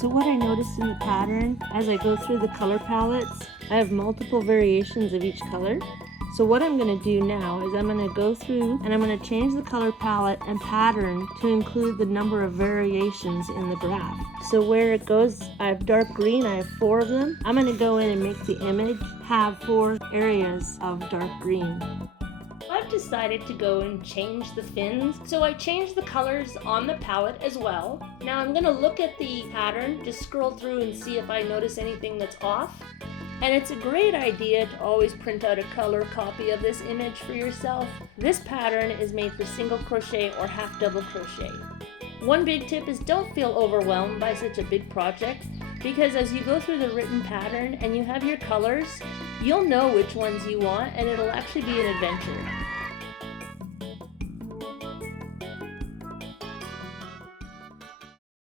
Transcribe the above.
So what I noticed in the pattern, as I go through the color palettes, I have multiple variations of each color. So what I'm going to do now is I'm going to go through and I'm going to change the color palette and pattern to include the number of variations in the graph. So where it goes, I have dark green, I have 4 of them. I'm going to go in and make the image have 4 areas of dark green. I've decided to go and change the fins, so I changed the colors on the palette as well. Now I'm going to look at the pattern, just scroll through and see if I notice anything that's off. And it's a great idea to always print out a color copy of this image for yourself. This pattern is made for single crochet or half double crochet. One big tip is don't feel overwhelmed by such a big project, because as you go through the written pattern and you have your colors, you'll know which ones you want and it'll actually be an adventure.